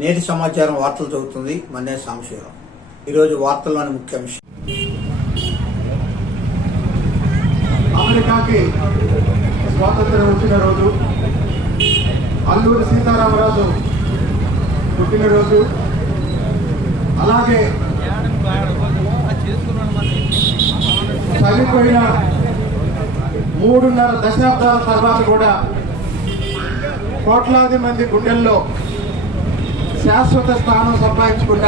నేటి సమాచారం వార్తలు చదువుతుంది మన్నే సాంశీరావు. ఈరోజు వార్తల్లోని ముఖ్యాంశం. అమెరికాకి స్వాతంత్ర్యం వచ్చిన రోజు, అల్లూరి సీతారామరాజు పుట్టినరోజు, అలాగే చనిపోయిన 3.5 దశాబ్దాల తర్వాత కూడా కోట్లాది మంది గుండెల్లో శాశ్వత స్థానం సంపాదించుకున్న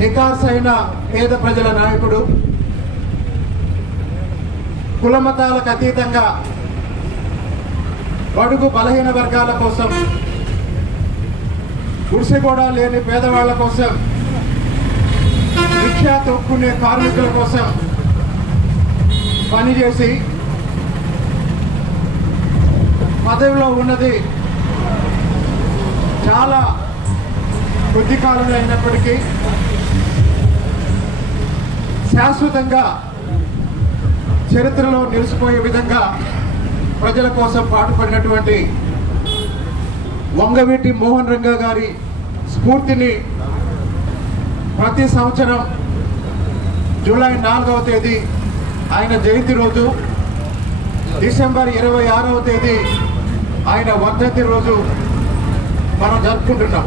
నికార్సైన పేద ప్రజల నాయకుడు, కులమతాలకు అతీతంగా బడుగు బలహీన వర్గాల కోసం, గుడిసె కూడా లేని పేదవాళ్ల కోసం, రిక్షా తొక్కునే కార్మికుల కోసం పనిచేసి పదవిలో ఉన్నది చాలా కొద్ది కాలంలో అయినప్పటికీ శాశ్వతంగా చరిత్రలో నిలిచిపోయే విధంగా ప్రజల కోసం పాటుపడినటువంటి వంగవీటి మోహన్ రంగా గారి స్ఫూర్తిని ప్రతి సంవత్సరం జూలై 4వ తేదీ ఆయన జయంతి రోజు, డిసెంబర్ 26వ తేదీ ఆయన వర్ధంతి రోజు మనం జరుపుకుంటున్నాం.